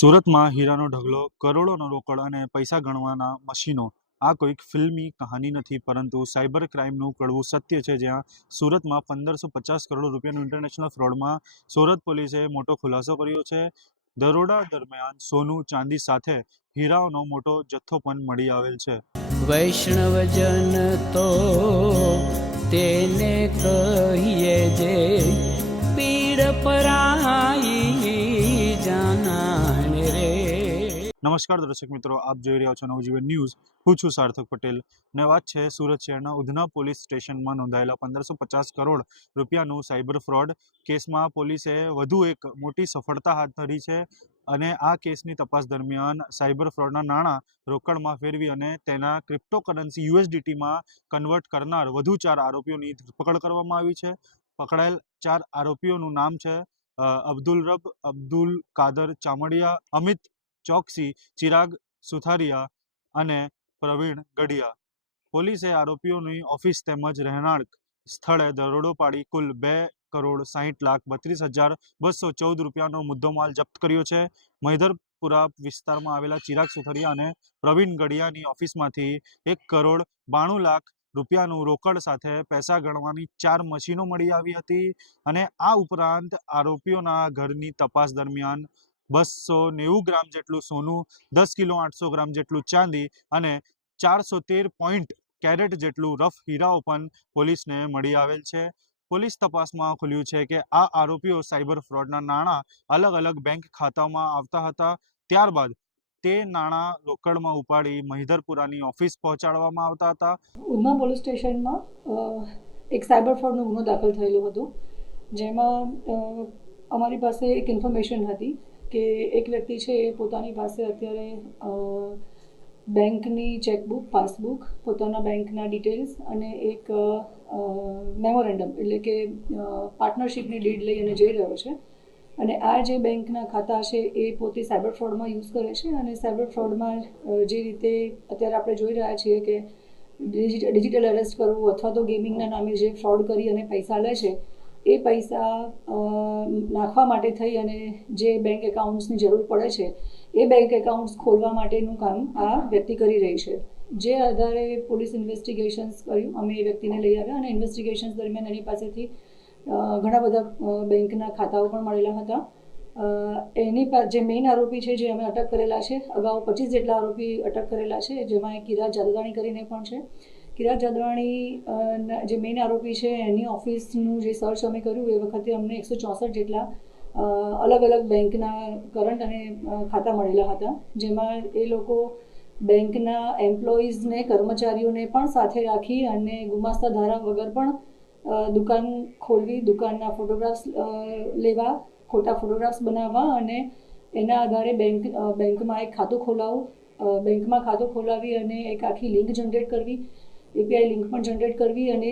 સુરતમાં હીરાનો ઢગલો, કરોડોનો રોકડ અને પૈસા ગણવાના મશીનો. આ કોઈક ફિલ્મી કહાની નથી, પરંતુ સાયબર ક્રાઇમનું કડવું સત્ય છે. જ્યાં સુરતમાં 1550 કરોડ રૂપિયાનું ઇન્ટરનેશનલ ફ્રોડમાં સુરત પોલીસે મોટો ખુલાસો કર્યો છે. દરોડા દરમિયાન સોનું ચાંદી સાથે હીરાઓનો મોટો જથ્થો પણ મળી આવેલ છે. વૈષ્ણવજન તો તેને કહીએ જે પીડ પરાઈ જાનાને રે. નમસ્કાર દર્શક મિત્રો, આપ જોઈ રહ્યા છો નવજીવન ન્યૂઝ. હું છું સાર્થક પટેલ ને વાત છે સુરત શહેરના ઉધના પોલીસ સ્ટેશનમાં નોંધાયેલા 1550 કરોડ રૂપિયાનું સાયબર ફ્રોડ કેસમાં પોલીસે વધુ એક મોટી સફળતા હાથ ધરી છે. અને આ કેસની તપાસ દરમિયાન સાયબર ફ્રોડના નાણાં રોકડમાં ફેરવી અને તેના ક્રિપ્ટોકરન્સી USDTમાં કન્વર્ટ કરનાર વધુ 4 આરોપીઓની ધરપકડ કરવામાં આવી છે. પકડાયેલ 4 આરોપીઓનું નામ છે અબ્દુલ રબ, અબ્દુલ કાદર ચામડિયા, અમિત ચોકસી, ચિરાગ સુથારિયા અને પ્રવીણ ગઢિયા. પોલીસે આરોપીઓની ઓફિસ તેમજ રહેણાંક સ્થળે દરોડો પાડી કુલ 2,60,32,214 રૂપિયાનો મુદ્દોમાલ જપ્ત કર્યો છે. મહિધરપુરા વિસ્તારમાં આવેલા ચિરાગ સુથારિયા અને પ્રવીણ ગઢિયાની ઓફિસમાંથી 1,92,00,000 રૂપિયાનું રોકડ સાથે પૈસા ગણવાની 4 મશીનો મળી આવી હતી. અને આ ઉપરાંત આરોપીઓના ઘરની તપાસ દરમિયાન 290 ગ્રામ જેટલું સોનું, 10 કિલો 800 ગ્રામ જેટલું ચાંદી અને 413 કેરેટ જેટલું રફ હીરાઓ પણ પોલીસને મળી આવેલ છે. પોલીસ તપાસમાં ખુલ્યું છે કે આ આરોપીઓ સાયબર ફ્રોડના નાણાં અલગ અલગ બેંક ખાતામાં આવતા હતા. ત્યારબાદ તે નાણાં રોકડમાં ઉપાડી મહિધરપુરાની ઓફિસ પહોંચાડવામાં આવતા હતા. ઉધના પોલીસ સ્ટેશનમાં એક સાયબર ફ્રોડનો ગુનો દાખલ થયેલો હતો, જેમાં અમારી પાસે એક ઇન્ફોર્મેશન હતી કે એક વ્યક્તિ છે એ પોતાની પાસે અત્યારે બેંકની ચેકબુક, પાસબુક, પોતાના બેંકના ડિટેલ્સ અને એક મેમોરેન્ડમ એટલે કે પાર્ટનરશિપની ડીડ લઈ અને જઈ રહ્યો છે. અને આ જે બેંકના ખાતા છે એ પોતે સાયબર ફ્રોડમાં યુઝ કરે છે. અને સાયબર ફ્રોડમાં જે રીતે અત્યારે આપણે જોઈ રહ્યા છીએ કે ડિજિટલ અરેસ્ટ કરવું અથવા તો ગેમિંગના નામે જે ફ્રોડ કરી અને પૈસા લે છે, એ પૈસા નાખવા માટે થઈ અને જે બેંક એકાઉન્ટ્સની જરૂર પડે છે એ બેંક એકાઉન્ટ્સ ખોલવા માટેનું કામ આ વ્યક્તિ કરી રહી છે. જે આધારે પોલીસ ઇન્વેસ્ટિગેશન્સ કર્યું, અમે એ વ્યક્તિને લઈ આવ્યા અને ઇન્વેસ્ટિગેશન્સ દરમિયાન એની પાસેથી ઘણા બધા બેંકના ખાતાઓ પણ મળેલા હતા. એની જે મેઇન આરોપી છે જે અમે અટક કરેલા છે, અગાઉ 25 જેટલા આરોપી અટક કરેલા છે, જેમાં એક કિરાત જાદવાણી કરીને પણ છે. કિરાત જાદવાણી જે મેઇન આરોપી છે એની ઓફિસનું જે સર્ચ અમે કર્યું એ વખતે અમને 164 જેટલા અલગ અલગ બેંકના કરંટ અને ખાતા મળેલા હતા, જેમાં એ લોકો બેંકના એમ્પ્લોઈઝને, કર્મચારીઓને પણ સાથે રાખી અને ગુમાસ્તા ધારા વગર પણ દુકાન ખોલવી, દુકાનના ફોટોગ્રાફ્સ લેવા, ખોટા ફોટોગ્રાફ્સ બનાવવા અને એના આધારે બેંકમાં એક ખાતું ખોલાવવું, બેંકમાં ખાતું ખોલાવી અને એક આખી લિંક જનરેટ કરવી, API લિંક પણ જનરેટ કરવી અને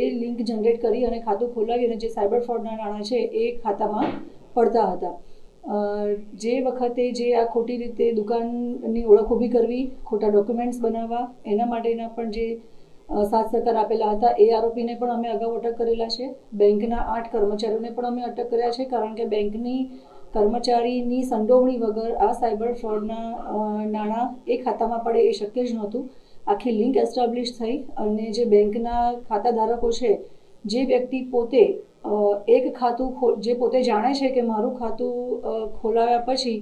એ લિંક જનરેટ કરી અને ખાતું ખોલાવી અને જે સાયબર ફ્રોડના નાણાં છે એ ખાતામાં પડતા હતા. જે વખતે જે આ ખોટી રીતે દુકાનની ઓળખ ઊભી કરવી, ખોટા ડોક્યુમેન્ટ્સ બનાવવા, એના માટેના પણ જે સાથ સહકાર આપેલા હતા એ આરોપીને પણ અમે અગાઉ અટક કરેલા છે. બેંકના 8 કર્મચારીઓને પણ અમે અટક કર્યા છે, કારણ કે બેંકની કર્મચારીની સંડોવણી વગર આ સાયબર ફ્રોડના નાણાં એ ખાતામાં પડે એ શક્ય જ નહોતું. આખી લિંક એસ્ટાબ્લિશ થઈ અને જે બેંકના ખાતા ધારકો છે, જે વ્યક્તિ પોતે એક ખાતું જે પોતે જાણે છે કે મારું ખાતું ખોલાવ્યા પછી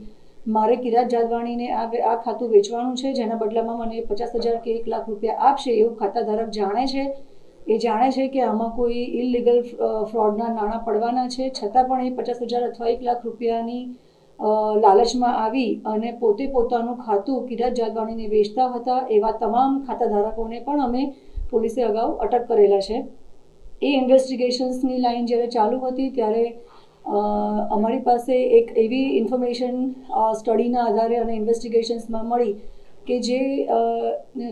મારે કિરાત જાદવાણીને આ ખાતું વેચવાનું છે, જેના બદલામાં મને 50,000 કે 1 લાખ રૂપિયા આપશે, એવું ખાતા ધારક જાણે છે. એ જાણે છે કે આમાં કોઈ ઇલીગલ ફ્રોડના નાણાં પડવાના છે, છતાં પણ એ 50,000 અથવા 1 લાખ રૂપિયાની લાલચમાં આવી અને પોતે પોતાનું ખાતું કિરાત જાદવાણીને વેચતા હતા. એવા તમામ ખાતા ધારકોને પણ અમે પોલીસે અગાઉ અટક કરેલા છે. એ ઇન્વેસ્ટિગેશન્સની લાઈન જ્યારે ચાલુ હતી ત્યારે અમારી પાસે એક એવી ઇન્ફોર્મેશન સ્ટડીના આધારે અને ઇન્વેસ્ટિગેશન્સમાં મળી કે જે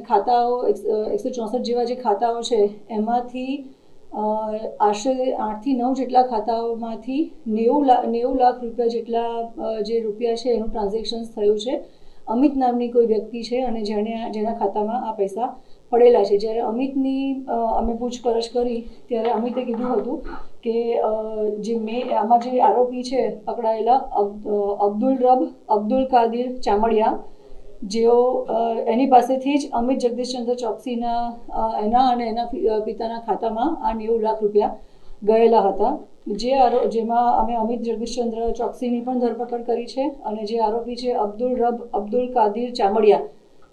ખાતાઓ 164 જેવા જે ખાતાઓ છે એમાંથી આશરે 8 થી 9 જેટલા ખાતાઓમાંથી 90 લાખ રૂપિયા જેટલા જે રૂપિયા છે એનું ટ્રાન્ઝેક્શન થયું છે. અમિત નામની કોઈ વ્યક્તિ છે અને જેના ખાતામાં આ પૈસા પડેલા છે. જ્યારે અમિતની અમે પૂછપરછ કરી ત્યારે અમિતે કીધું હતું કે જે આમાં જે આરોપી છે પકડાયેલા અબ્દુલ કાદિર ચામડિયા, જેઓ એની પાસેથી જ અમિત જગદીશચંદ્ર ચોકસીના એના અને એના પિતાના ખાતામાં આ 90 લાખ રૂપિયા ગયેલા હતા. જેમાં અમે અમિત જગદીશચંદ્ર ચોકસીની પણ ધરપકડ કરી છે અને જે આરોપી છે અબ્દુલ કાદિર ચામડિયા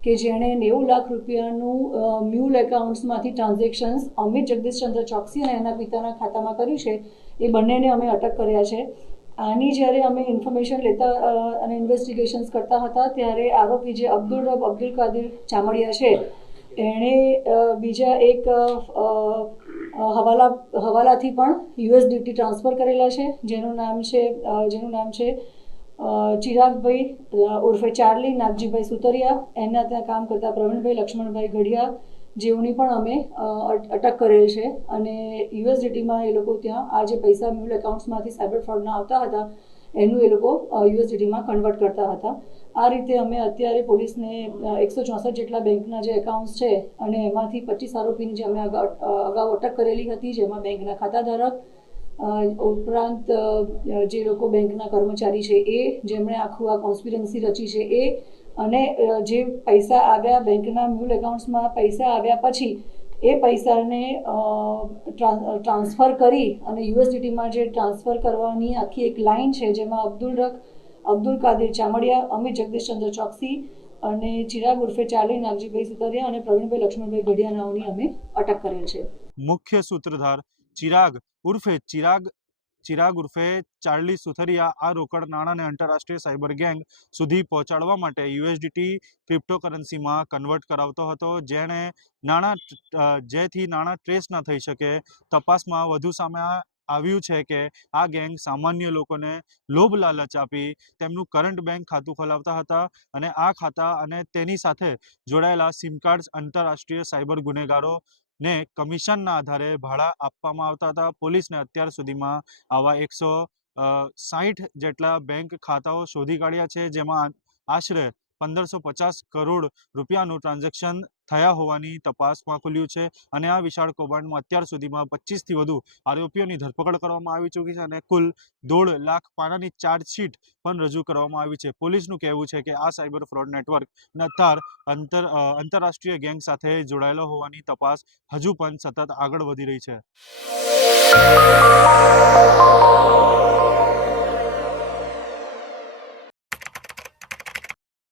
કે જેણે 90 લાખ રૂપિયાનું મ્યુલ એકાઉન્ટ્સમાંથી ટ્રાન્ઝેક્શન્સ અમિત જગદીશચંદ્ર ચોકસી અને એના પિતાના ખાતામાં કર્યું છે, એ બંનેને અમે અટક કર્યા છે. આની જ્યારે અમે ઇન્ફોર્મેશન લેતા અને ઇન્વેસ્ટિગેશન્સ કરતા હતા ત્યારે આરોપી જે અબ્દુલ કાદિર ચામડિયા છે એણે બીજા એક હવાલાથી પણ USDT ટ્રાન્સફર કરેલા છે, જેનું નામ છે ચિરાગભાઈ ઉર્ફે ચાર્લી નાગજીભાઈ સુતરિયા. એના ત્યાં કામ કરતા પ્રવીણભાઈ લક્ષ્મણભાઈ ગઢિયા, જેઓની પણ અમે અટક કરેલ છે અને USDTમાં એ લોકો ત્યાં આ જે પૈસા મ્યુલ એકાઉન્ટ્સમાંથી સાયબર ફ્રોડના આવતા હતા એનું એ લોકો USDTમાં કન્વર્ટ કરતા હતા. આ રીતે અમે અત્યારે પોલીસને 164 જેટલા બેંકના જે એકાઉન્ટ્સ છે અને એમાંથી 25 આરોપીની જે અમે અગાઉ અટક કરેલી હતી, જેમાં બેંકના ખાતાધારક ઉપરાંત જે લોકો બેંકના કર્મચારી છે એ, જેમણે આખું આ કોન્સ્પિરન્સી રચી છે એ, અને જે પૈસા આવ્યા બેંકના મ્યુલ એકાઉન્ટ્સમાં પૈસા આવ્યા પછી એ પૈસાને ટ્રાન્સફર કરી અને USDTમાં જે ટ્રાન્સફર કરવાની આખી એક લાઇન છે, જેમાં અબ્દુલ કાદિર ચામડિયા, અમિત જગદીશચંદ્ર ચોકસી અને ચિરાગ ઉર્ફે ચાર્લી નાગજીભાઈ સુતરિયા અને પ્રવીણભાઈ લક્ષ્મણભાઈ ગઢિયા નાઓની અમે અટક કરેલ છે. મુખ્ય સૂત્રધાર ચિરાગ ઉર્ફે ચાર્લી સુથરિયા આ રોકડ નાણાંને આંતરરાષ્ટ્રીય સાયબર ગેંગ સુધી પહોંચાડવા માટે USDT ક્રિપ્ટોકરન્સીમાં કન્વર્ટ કરાવતો હતો, જેથી નાણાં ટ્રેસ ન થઈ શકે. તપાસમાં વધુ સામે આવ્યું છે કે આ ગેંગ સામાન્ય લોકોને લોભ લાલચ આપી તેમનું કરંટ બેંક ખાતું ખોલાવતા હતા અને આ ખાતા અને તેની સાથે જોડાયેલા સિમ કાર્ડ્સ આંતરરાષ્ટ્રીય સાયબર ગુનેગારોને કમિશનના આધારે ભાડા આપવામાં આવતા હતા. પોલીસને અત્યાર સુધીમાં આવા 160 જેટલા બેંક ખાતાઓ શોધી કાઢ્યા છે, જેમાં આશરે 1550 કરોડ રૂપિયાનું ટ્રાન્ઝેક્શન થયા હોવાની તપાસમાં ખુલ્યું છે અને આ વિશાળ કૌભાંડમાં અત્યાર સુધીમાં 25થી વધુ આરોપીઓની ધરપકડ કરવામાં આવી ચૂકી છે અને કુલ 1.5 લાખ પાનાની ચાર્જશીટ પણ રજૂ કરવામાં આવી છે. પોલીસનું કહેવું છે કે આ સાયબર ફ્રોડ નેટવર્ક આંતરરાષ્ટ્રીય ગેંગ સાથે જોડાયેલો હોવાની તપાસ હજુ પણ સતત આગળ વધી રહી છે.